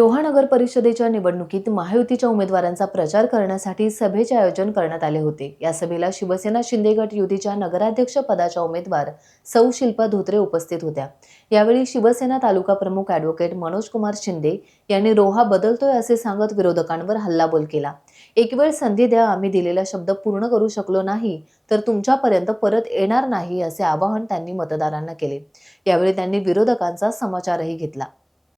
रोहा नगर परिषदेच्या निवडणुकीत महायुतीच्या उमेदवारांचा प्रचार करण्यासाठी सभेचे आयोजन करण्यात आले होते। या सभेला शिवसेना शिंदे गट युतीच्या नगराध्यक्ष पदाच्या उमेदवार सौ शिल्पा धोत्रे उपस्थित होत्या। यावेळी शिवसेना तालुका प्रमुख ॲडव्होकेट मनोज कुमार शिंदे यांनी रोहा बदलतोय असे सांगत विरोधकांवर हल्लाबोल केला। एक वेळ संधी द्या, आम्ही दिलेला शब्द पूर्ण करू शकलो नाही तर तुमच्यापर्यंत परत येणार नाही असे आवाहन त्यांनी मतदारांना केले। यावेळी त्यांनी विरोधकांचा समाचारही घेतला।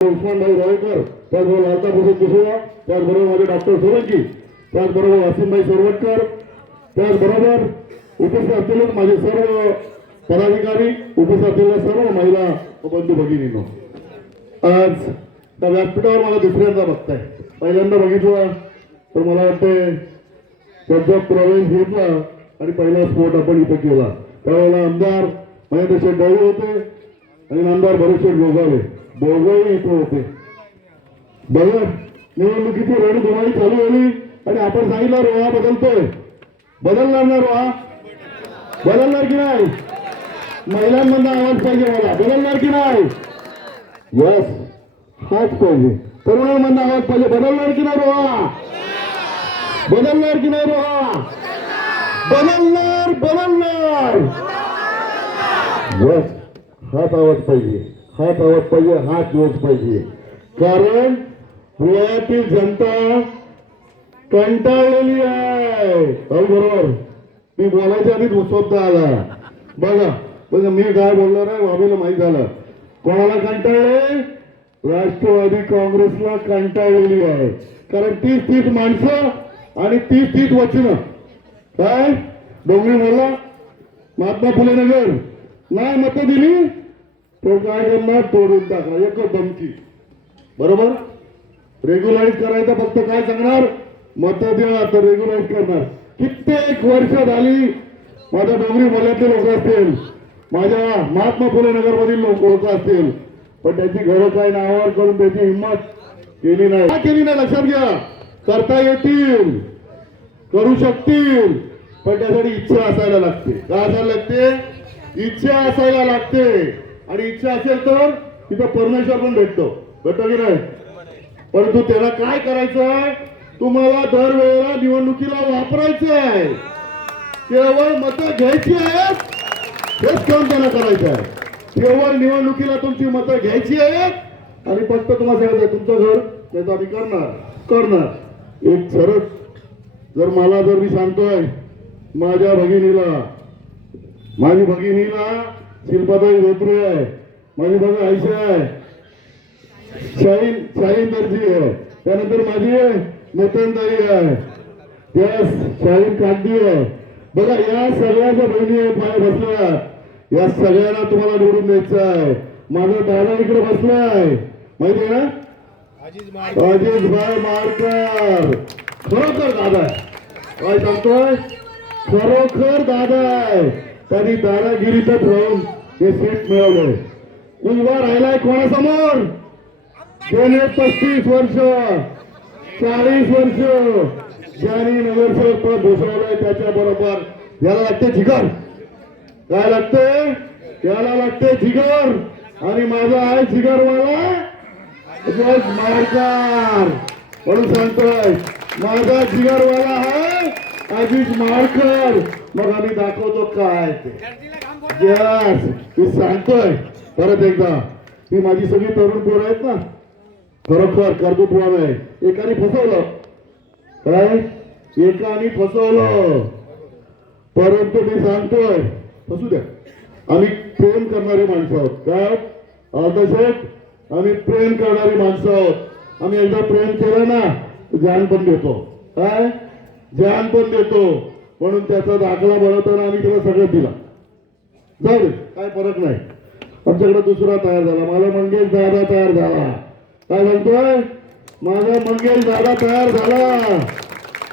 उस्मानभाई रायकर, त्याचबरोबर लालताभूषण कुशवा, त्याचबरोबर माझे डॉक्टर सोलंकी, त्याचबरोबर वासिमभाई सरवटकर, त्याचबरोबर उपस्थित असलेले माझे सर्व पदाधिकारी, उपस्थित असलेल्या सर्व महिला व बंधू भगिनींनो, आज त्या व्यासपीठावर मला दुसऱ्यांदा बघताय। पहिल्यांदा बघितलं तर मला वाटतं त्यांचा प्रवेश घेतला आणि पहिला स्फोट आपण इथे केला। त्यावेळेला आमदार महेंद्रशेठ डावी होते आणि आमदार भरतशेठ गोगावे इथे होते। बघा, निवडणुकीची रणधुमाळी चालू झाली आणि आपण सांगितलं रोहा बदलतोय। बदलणार ना रोहा? बदलणार की नाही? महिलांमधला आवाज पाहिजे मला, बदलणार की नाही? यस, हाच पाहिजे। तरुणांमधला आवाज पाहिजे, बदलणार की नाही रोहा? बदलणार की नाही रोहा? बदलणार यस, हाच आवाज पाहिजे, हाच आवाज पाहिजे, हाच दिवस पाहिजे। कारण रोह्यातील जनता कंटाळलेली आहे। बरोबर, मी बोलायच्या आधीच मुसद्दा आला। बघा मी काय बोलणार आहे बाबूला माहीत झालं। कोणाला कंटाळले? राष्ट्रवादी काँग्रेसला कंटाळलेली आहे। कारण 30 माणसं आणि 30 वचनं। काय डोंगरी बोलला, महात्मा फुले नगर नाही मतं दिली तो काय करणार? तोडून टाकणार, एकच धमकी। बरोबर, रेग्युलाइज करायचं, फक्त काय सांगणार? मतं द्या तर रेग्युलाइज करणार। कित्येक वर्ष झाली माझ्या डोंगरी बोलल्यातले लोक असतील, माझ्या महात्मा फुले नगर मधील लोक असतील, पण त्याची घरं काय नावावर करून त्याची हिंमत केली नाही। लक्षात घ्या, करता येतील, करू शकतील, पण त्यासाठी इच्छा असायला लागते। काय असायला लागते? इच्छा असायला लागते। आणि इच्छा असेल तर तिथं परमेश्वर पण भेटतो की नाही? परंतु त्याला काय करायचंय? तुम्हाला दरवेळेला निवडणुकीला वापरायचं आहे, केवळ मतं घ्यायची आहेत, हेच काम त्यांना करायचं आहे। केवळ निवडणुकीला तुमची मतं घ्यायची आहेत आणि फक्त तुम्हाला सांगायचं तुमचं घर नाही तर आम्ही करणार। एक सरळ जर मी सांगतोय माझी भगिनीला शिल्पाताई धोत्रे आहे, माझी बघा आयशा आहे, शाहीन दर्जी आहे, त्यानंतर माझी नूतनताई आहे, त्या शाहीन कांती आहे। बघा, या सगळ्याच्या बहिणी पाय बसल्या, या सगळ्यांना तुम्हाला निवडून द्यायचं आहे। माझा दादा इकडे बसलाय, माहिती आहे ना? अजितभाई मारकर खरोखर दादा आहे। काय सांगतोय? खरोखर दादा आहे। त्यांनी दादागिरीतच राहून हे सीट मिळवलंय। उभा राहिलाय कोणासमोर? गेले 35 वर्ष 40 वर्ष ज्यांनी नगरसेवक पद भूषवलंय त्याच्या बरोबर याला लागते जिगर। काय लागते? याला लागते जिगर। आणि माझा आहे जिगरवाला मारकर, म्हणून सांगतोय माझा जिगरवाला आहे अजित मारकर। मग आम्ही दाखवतो काय ते। मी सांगतोय परत एकदा, ही माझी सगळी तरुण पोरं आहेत ना, खरोखर कर्तृत्ववान आहे। एकाने फसवलं, परंतु मी सांगतोय फसू द्या, आम्ही प्रेम करणारी माणसं आहोत। काय अर्थशेठ? आम्ही प्रेम करणारी माणसं आहोत। आम्ही एकदा प्रेम केलं ना जान पण देतो। काय जान पण देतो, म्हणून त्याचा दाखला बनवताना आम्ही त्याला सगळं दिला। जाऊ दे, काय फरक नाही। आमच्याकडे दुसरा तयार झाला, माझा मंगेश दादा तयार झाला। काय म्हणतोय? माझा मंगेश दादा तयार झाला।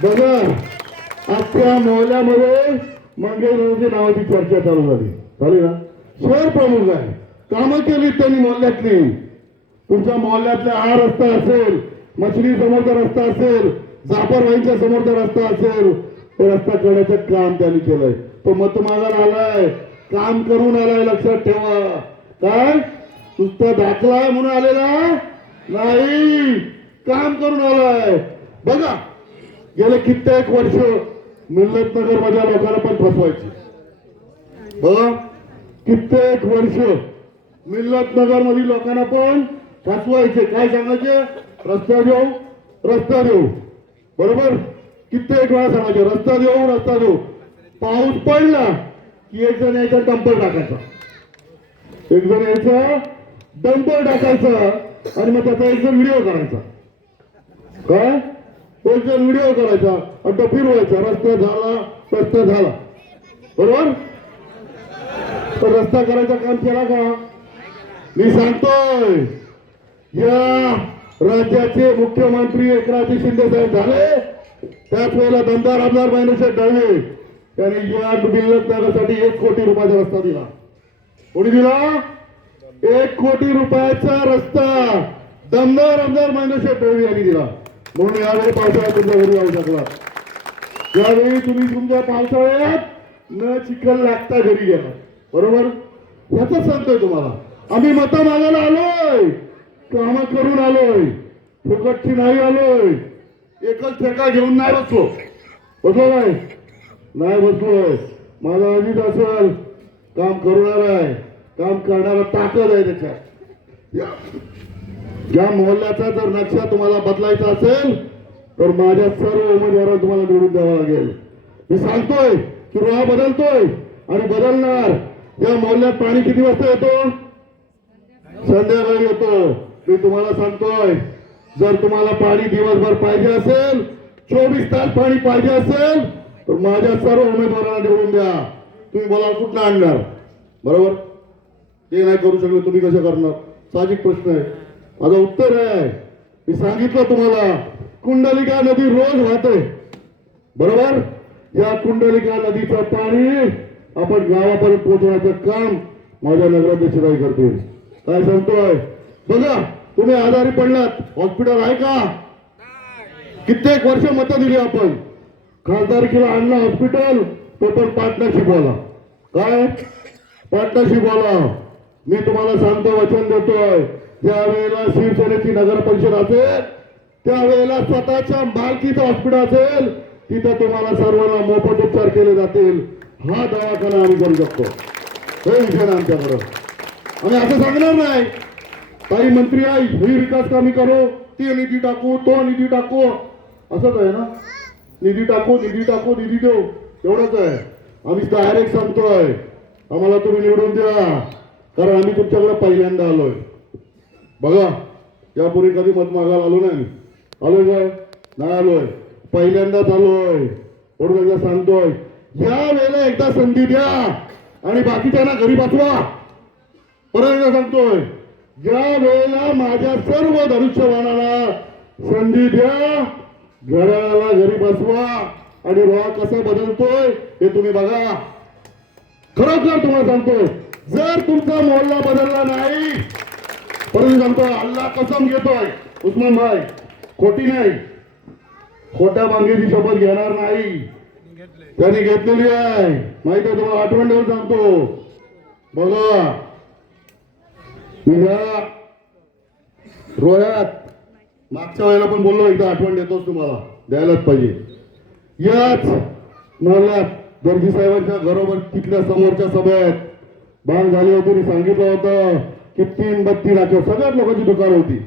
बघा, अख्ख्या मोहल्ल्यामध्ये मंगेश नावाची चर्चा झाली ना। शहर प्रमुख आहे, कामं केली त्यांनी मोहल्ल्यातली। तुमच्या मोहल्ल्यातला हा रस्ता असेल, मछली समोरचा रस्ता असेल, जाफरबाईंच्या समोरचा रस्ता असेल, तो रस्ता करण्याचं काम त्यांनी केलंय। तो मत मागायला आलाय, काम करून आलाय, लक्षात ठेवा। काय नुसतं दाखला म्हणून आलेला नाही, काम करून आलाय. बघा गेले कित्येक वर्ष मिल्लतनगर मधल्या लोकांना पण फसवायचे. बघा कित्येक वर्ष मिल्लतनगर मधील लोकांना पण फसवायचे. काय सांगायचे? रस्ता देऊ, रस्ता देऊ. बरोबर कित्येक वेळा सांगायचे रस्ता देऊ, रस्ता देऊ. पाऊस पडला की एक जण यायचा डंपर टाकायचा, एक जण यायचा डंपर टाकायचा आणि मग त्याचा एक जण व्हिडिओ करायचा. काय? एक जण व्हिडिओ करायचा आणि तो फिरवायचा. रस्ता झाला, रस्ता झाला. बरोबर. तर रस्ता करायचं काम केला का? मी सांगतोय या राज्याचे मुख्यमंत्री एकनाथ शिंदे साहेब झाले त्याच वेळेला दमदार आमदार महेंद्रशेठ ढवळे त्यांनी या मिल्लतनगरसाठी 1 कोटी रुपयाचा रस्ता दिला. कोणी दिला? 1 कोटी रुपयाचा रस्ता दमदार आमदार महेंद्रशेठ ढवळे यांनी दिला. म्हणून यावेळी पावसाळ्यात तुमच्या घरी जाऊ शकला. त्यावेळी तुम्ही तुमच्या पावसाळ्यात न चिखल लागता घरी गेला. बरोबर. याच सांगतोय तुम्हाला. आम्ही मतं मागायला आलोय, कामं करून आलोय, फुकटची नाही आलोय. एकच ठेका घेऊन नाही बसलो. बसलो काय? नाही बसलोय. माझा अजित असेल काम करून आहे, काम करणारा ताकद आहे त्याच्यात. या मोहल्ल्याचा जर नक्षा तुम्हाला बदलायचा असेल तर माझ्या सर्व उमेदवारांना तुम्हाला निवडून द्यावा लागेल. मी सांगतोय की रोहा बदलतोय आणि बदलणार. या मोहल्ल्यात पाणी किती वाजता येतो? संध्याकाळी येतो. मी तुम्हाला सांगतोय जर तुम्हाला पाणी दिवसभर पाहिजे असेल, 24 तास पाणी पाहिजे असेल तर माझ्या सर्व उमेदवारांना निवडून द्या. तुम्ही मला कुठं आणणार? बरोबर. ते नाही करू शकले तुम्ही कसं करणार? साहजिक प्रश्न आहे. माझं उत्तर आहे मी सांगितलं तुम्हाला. कुंडलिका नदी रोज वाहते. बरोबर. या कुंडलिका नदीचं पाणी आपण गावापर्यंत पोहोचवण्याचं काम माझ्या नगराध्यक्षताई करतील. काय सांगतोय? बघा तुम्ही आजारी पडलात, हॉस्पिटल आहे का? कित्येक वर्ष मतं दिली आपण. खासदारकीला आणला हॉस्पिटल, तो पण पार्टनरशिप वाला. काय? पार्टनरशिप वाला. मी तुम्हाला सांगतो, वचन देतोय ज्या वेळेला शिवसेनेची नगर परिषद असेल त्यावेळेला स्वतःच्या मालकीचं हॉस्पिटल असेल तिथं तुम्हाला सर्वांना मोफत उपचार केले जातील. हा दवाखाना आम्ही करू शकतो. हे विषय आमच्याकडं. आम्ही असं सांगणार नाही काही मंत्री आहे ही विकास कामी करो, ते निधी टाकू, तो निधी टाकू. असंच आहे ना. निधी टाकू, निधी टाकू, निधी देऊ एवढंच आहे. आम्ही डायरेक्ट सांगतोय आम्हाला तुम्ही निवडून द्या कारण आम्ही तुमच्याकडे पहिल्यांदा आलोय. बघा यापूर्वी कधी मत मागायला आलो नाही. आलोय काय? नाही आलोय. पहिल्यांदाच आलोय. म्हणून एकदा सांगतोय या वेळेला एकदा संधी द्या आणि बाकीच्यांना घरी बसवा. परत एकदा सांगतोय ज्या वेळेला माझ्या सर्व धनुष्यबाणाला संधी द्या, घराला घरी बसवा आणि रोहा कसा बदलतोय हे तुम्ही बघा. खरोखर तुम्हाला सांगतोय जर तुमचा मोहल्ला बदलला नाही, परंतु सांगतोय अल्लाह कसम घेतोय उस्मान भाई, खोटी नाही, खोट्या मागेची शपथ घेणार नाही. त्यांनी घेतलेली आहे माहिती आहे तुम्हाला. आठवण देऊन सांगतो बघा. रोह्यात मागच्या वेळेला पण बोललो, एकदा आठवण देतोच तुम्हाला, द्यायलाच पाहिजे. याच मोहल्ल्यात दर्जी साहेबांच्या घरोबर तिथल्या समोरच्या सभेत भाग झाली होती. मी सांगितलं होतं की 3-32 नाक्यावर सगळ्याच लोकांची दुकानं होती.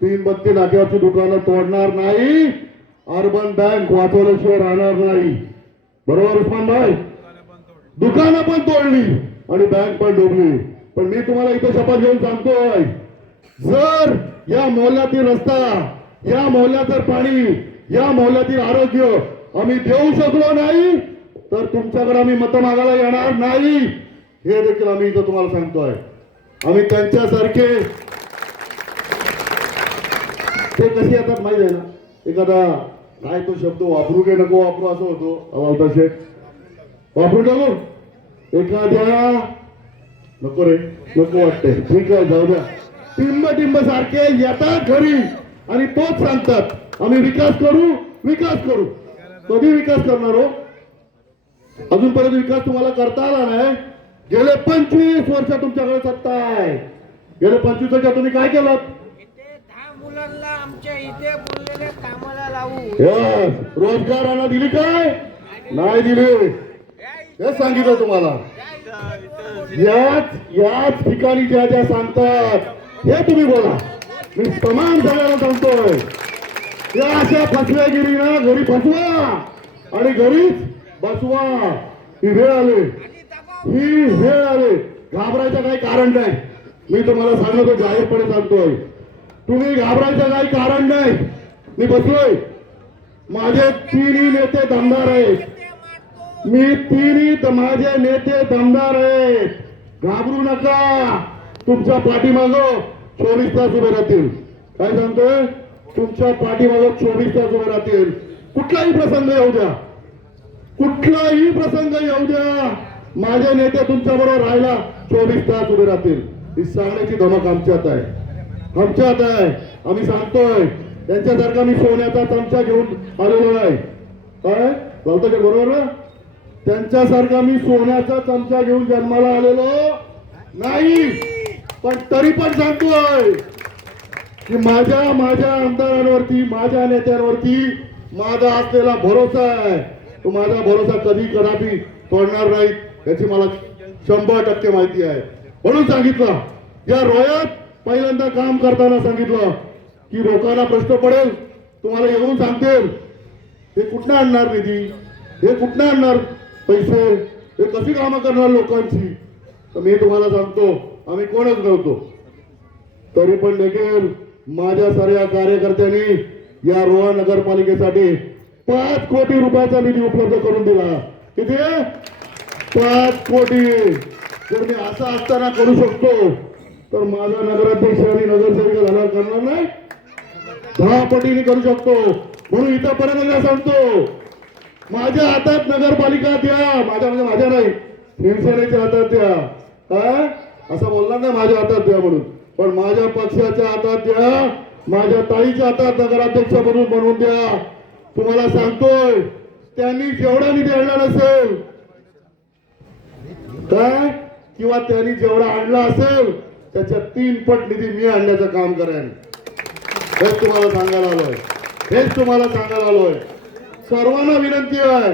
3-32 नाक्यावरची दुकानं तोडणार नाही. अर्बन बँक वाचवल्याशिवाय राहणार नाही. बरोबर उस्मान भाई. दुकानं पण तोडली आणि बँक पण डोबली. पण मी तुम्हाला इथे शपथ घेऊन सांगतोय जर या मोहल्ल्यातील रस्ता, या मोहल्ल्याचं पाणी, या मोहल्ल्यातील आरोग्य आम्ही देऊ शकलो नाही तर तुमच्याकडे आम्ही मतं मागायला येणार नाही. हे देखील आम्ही इथं तुम्हाला सांगतोय. आम्ही त्यांच्यासारखे ते कसे येतात माहिती आहे ना. एखादा काय तो शब्द वापरू की नको वापरू असं होतो. अवालता शेठ वापरू टाकू. एखाद्या नको रे नको वाटते. ठीक आहे जाऊ द्या. टिंब सारखे येतात घरी आणि तोच सांगतात आम्ही विकास करू, विकास करू. कधी विकास करणार हो? अजूनपर्यंत विकास तुम्हाला करता आला नाही. गेले 25 वर्ष तुमच्याकडे सत्ता आहे. गेले 25 वर्षात तुम्ही काय केलं? इथे 10 मुलांना आमच्या इथे बोललेले कामाला लावू. यस, रोजगारांना दिली काय नाही दिली हे सांगितलं तुम्हाला. याच ठिकाणी ज्या ज्या सांगतात हे तुम्ही बोला. मी समान सगळ्यांना सांगतोय, या अशा फसवेगिरीना घरी फसवा आणि घरीच बसवा. ही वेळ आली, घाबरायचं काही कारण नाही. मी तुम्हाला सांगतो, जाहीरपणे सांगतोय, तुम्ही घाबरायचं काही कारण नाही. मी बसलोय, माझे तिन्ही नेते दमदार आहेत. माझे नेते दमदार आहेत. घाबरू नका. तुमच्या पाठीमागं 24 तास उभे राहतील. काय सांगतोय? तुमच्या पाठीमागं 24 तास उभे राहतील. कुठलाही प्रसंग येऊ द्या, माझे नेते तुमच्या बरोबर राहायला 24 तास उभे राहतील. ही सांगण्याची धमक आमच्यात आहे. आम्ही सांगतोय, त्यांच्यासारखा मी सोन्याचा चमचा घेऊन आलेलो नाही. काय बोलतो का? बरोबर ना? त्यांच्यासारखा मी सोन्याचा चमचा घेऊन जन्माला आलेलो नाही. पण तरी पण सांगतोय की माझ्या आमदारांवरती, माझ्या नेत्यांवरती माझा असलेला भरोसा आहे. तो माझा भरोसा कधी तोडणार नाही याची मला 100% माहिती आहे. म्हणून सांगितलं, या रोयात पहिल्यांदा काम करताना सांगितलं की लोकांना प्रश्न पडेल, तुम्हाला येऊन सांगतील हे कुठनं आणणार निधी, हे कुठनं आणणार पैसे, हे कशी कामं करणार लोकांची. तर मी तुम्हाला सांगतो, आम्ही कोणच नव्हतो. तरी पण देखील माझ्या सर्व कार्यकर्त्यांनी या रोहा नगरपालिकेसाठी 5 कोटी रुपयाचा निधी उपलब्ध करून दिला. किती? 5 कोटी. जर मी असं असताना करू शकतो तर माझा नगराध्यक्ष आणि नगरसेवक झाला करणार नाही? 10 पटीने करू शकतो. म्हणून इथंपर्यंत सांगतो, माझ्या हातात नगरपालिका द्या. माझ्या नाही, शिवसेनेच्या हातात द्या. काय असं बोलणार नाही माझ्या हातात द्या म्हणून, पण माझ्या पक्षाच्या हातात द्या, माझ्या ताईच्या हातात नगराध्यक्ष म्हणून बनवून द्या. तुम्हाला सांगतोय, त्यांनी जेवढा निधी आणला नसेल काय, किंवा त्यांनी जेवढा आणला असेल त्याच्या 3 पट निधी मी आणण्याचं काम करेन. हेच तुम्हाला सांगायला आलोय. सर्वांना विनंती आहे,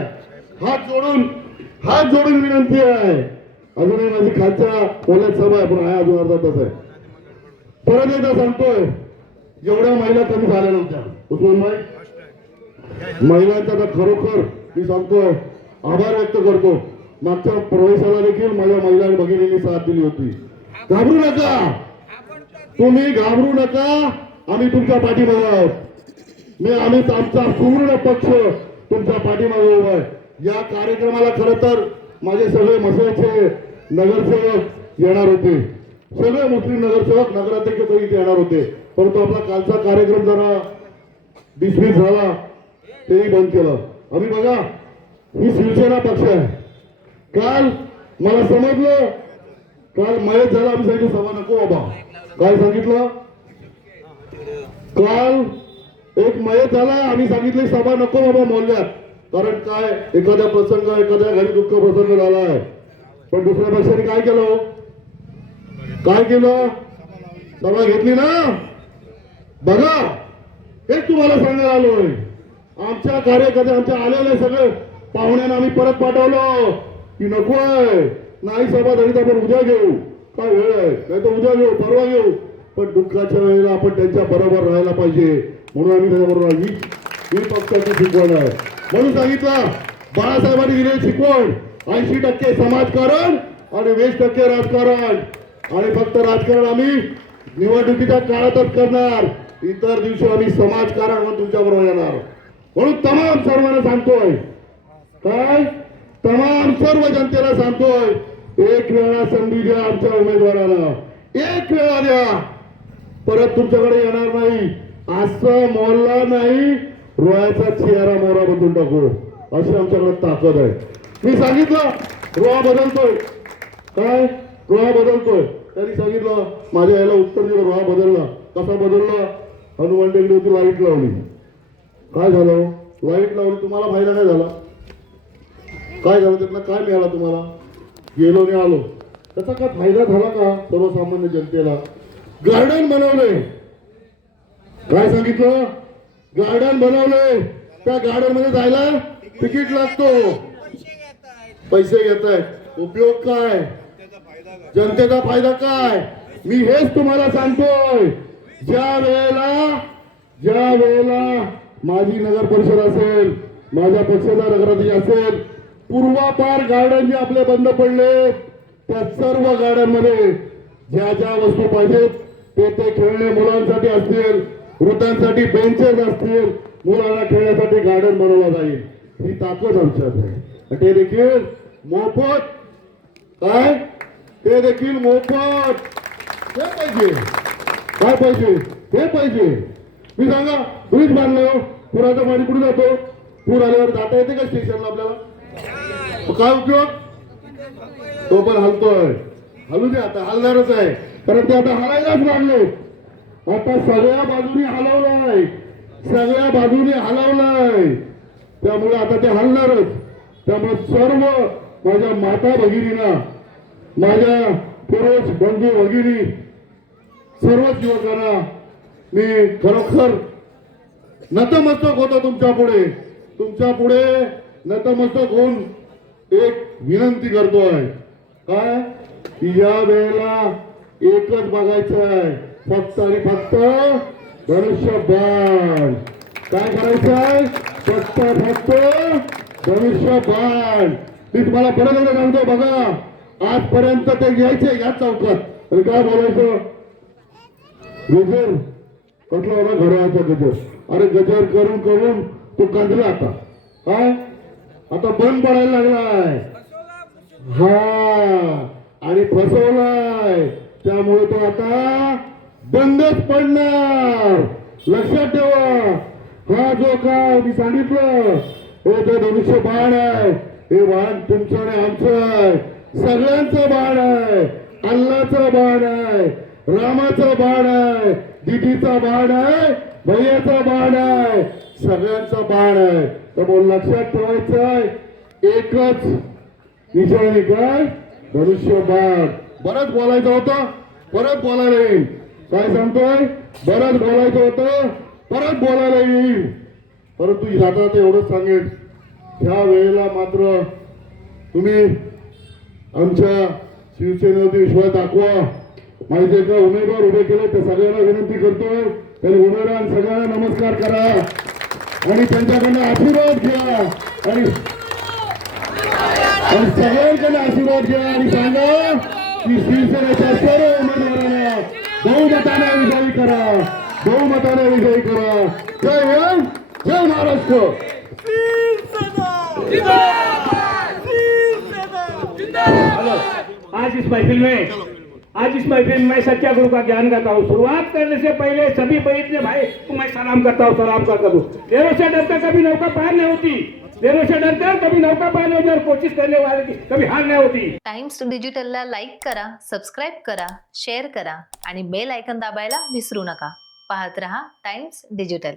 हात जोडून विनंती आहे. अजूनही माझी खालच्या खोल्यात सभा आहे, पण आहे अजून अर्धा तास आहे. परत एकदा सांगतोय, एवढ्या महिला कमी झाल्या नव्हत्या. उस्मानभाई, महिलांचा तर खरोखर मी सांगतोय आभार व्यक्त करतो. मागच्या प्रवेशाला देखील माझ्या महिला भगिनींनी साथ दिली होती. घाबरू नका, तुम्ही घाबरू नका. आम्ही तुमच्या पाठीमागे आहोत. आमचा पूर्ण पक्ष तुमच्या पाठीमागे उभा आहे. या कार्यक्रमाला खरं तर माझे सगळे मसाचे नगरसेवक येणार होते, सगळे मुस्लिम नगरसेवक, नगराध्यक्ष इथे येणार होते. परंतु आपला कालचा कार्यक्रम जरा डिसमिस झाला, तेही बंद केलं. आम्ही बघा, ही शिवसेना पक्ष आहे. काल मला समजलं, काल मयत झाला, आम्ही सांगितलं सभा नको बाबा. काय सांगितलं? काल एक मयत झाला, आम्ही सांगितलं सभा नको बाबा मोहल्ल्यात. कारण काय, एखाद्या घरी दुःख प्रसंग झाला आहे. पण दुसऱ्या पक्षाने काय केलं? सभा घेतली ना. बघा, हेच तुम्हाला सांगायला आलोय. आमच्या कार्यकर्ते, आमच्या आलेले सगळे पाहुण्यांना आम्ही परत पाठवलं की नको आहे, नाही सभा झाली आपण उद्या घेऊ. काय वेळ आहे, नाही तर उद्या घेऊ, परवा घेऊ. पण दुःखाच्या वेळेला आपण त्यांच्या बरोबर राहायला पाहिजे. म्हणून आम्ही त्याच्याबरोबर ही पक्षाची शिकवण आहे. म्हणून सांगितलं, बाळासाहेबांनी दिलेली शिकवण 80% समाजकारण आणि 20% राजकारण. आणि फक्त राजकारण आम्ही निवडणुकीच्या काळातच करणार, इतर दिवशी आम्ही समाजकारण म्हणून तुमच्या बरोबर येणार. म्हणून तमाम सर्वांना सांगतोय, काय तमाम सर्व जनतेला सांगतोय, एक वेळा संधी द्या आमच्या उमेदवाराला, एक वेळा द्या. परत तुमच्याकडे येणार नाही. असं मोहल्ला नाही, रोहाचा चेहरा मोहरा बदलून टाकू, अशी आमच्याकडे ताकद आहे. मी सांगितलं रोहा बदलतोय. काय रोहा बदलतोय? त्यांनी सांगितलं, माझ्या याला उत्तर दिलं, रोहा बदलला. कसा बदलला? हनुमान टेकडीवरती लाईट लावली. काय झालं? लाईट लावली, तुम्हाला फायदा काय झाला? काय झालं? त्यातनं काय मिळाला तुम्हाला? गेलो नाही आलो, त्याचा काय फायदा झाला का सर्वसामान्य जनतेला? गार्डन बनवले, काय सांगितलं? गार्डन बनवले, त्या गार्डन मध्ये जायला तिकीट लागतो, पैसे घेत आहेत. उपयोग काय? जनतेचा फायदा काय? मी हेच तुम्हाला सांगतोय. ज्या वेळेला माझी नगर परिषद असेल, माझ्या पक्षाचा नगराध्यक्ष असेल, पूर्वापार गार्डन जे आपले बंद पडले, त्या सर्व गार्डन मध्ये ज्या ज्या वस्तू पाहिजेत ते खेळणे मुलांसाठी असतील, वृद्धांसाठी बेंचेस असतील, मुलांना खेळण्यासाठी गार्डन बनवलं जाईल. ही ताकद आमच्यात आहे. ते देखील मोफत. काय? ते देखील मोफत. ते पाहिजे. काय पाहिजे? ते पाहिजे. मी सांगा, ब्रिज बांधलं, पुराचं पाणी कुठे जातो? पूर आल्यावर जाता येते का स्टेशनला आपल्याला? काय उपयोग? तो पण हलतोय. हलू दे, आता हलणारच आहे, कारण ते आता हलायलाच लागले. आता सगळ्या बाजूने हलवलंय, सगळ्या बाजूने हलवलंय, त्यामुळे आता ते हलणारच. त्यामुळे सर्व माझ्या माता भगिनींना, माझ्या पुरुष बंधू भगिनी, सर्वच युवकांना मी खरोखर नतमस्तक होतो तुमच्या पुढे नतमस्तक होऊन एक विनंती करतोय. काय? की या वेळेला एकच बघायचं आहे, फक्त आणि फक्त धनुष्यबाण. काय करायचंय? फक्त धनुष्यबाण. मी तुम्हाला परत एकदा सांगतो, बघा, आजपर्यंत ते घ्यायचे या चौकात आणि काय बोलायचं? गजर कुठला होता? घड्याळाचा गजर. अरे गजर करून करून तो कंदला आता. काय? आता बंद पडायला लागलाय. हा, आणि फसवलाय, त्यामुळे तो आता बंदच पडणार. लक्षात ठेवा. हा जो काय मी सांगितलं, हे ते धनुष्य बाण आहे. हे बाण तुमचं आणि आमचं आहे, सगळ्यांचं बाण आहे. अल्लाचं बाण आहे, रामाचं बाण आहे, दीदीचा बाण आहे, भैयाचा बाण आहे, सगळ्यांचा बाण आहे. त्यामुळे लक्षात ठेवायचं आहे, एकच निशाणी. काय? धनुष्यबाण. बरंच बोलायचं होतं, परत बोलायला येईल. काय सांगतोय? बरंच बोलायचं होतं, परत बोलायला येईल. परंतु जाता ते एवढंच सांगेल, ह्या वेळेला मात्र तुम्ही आमच्या शिवसेनेवरती विश्वास दाखवा. माझे जे का उमेदवार उभे केले त्या सगळ्यांना विनंती करतोय, त्यांनी उमेदवार सगळ्यांना नमस्कार करा आणि त्यांच्याकडनं आशीर्वाद घ्या आणि सगळ्यांकडे आशीर्वाद घ्या आणि सांगा की शिवसेनेच्या सर्व उमेदवारांना बहुमताने विजयी करा, बहुमताने विजयी करा. जय हिंद, जय महाराष्ट्र. आज इस महफिल में सच्चा गुरु का ज्ञान करता हूँ. शुरुआत करने से पहले सभी बड़े भाई को मैं सलाम करता हूँ, सलाम करता हूँ. देरों से डरकर कभी नौका पार नहीं होती, देरों से डरकर कभी नौका पार नहीं होती और कोशिश करने वाले की कभी हार नहीं होती. टाइम्स डिजिटलला लाईक करा, सबस्क्राईब करा, शेअर करा आणि बेल आयकॉन दाबायला विसरू नका. पाहत रहा टाइम्स डिजिटल.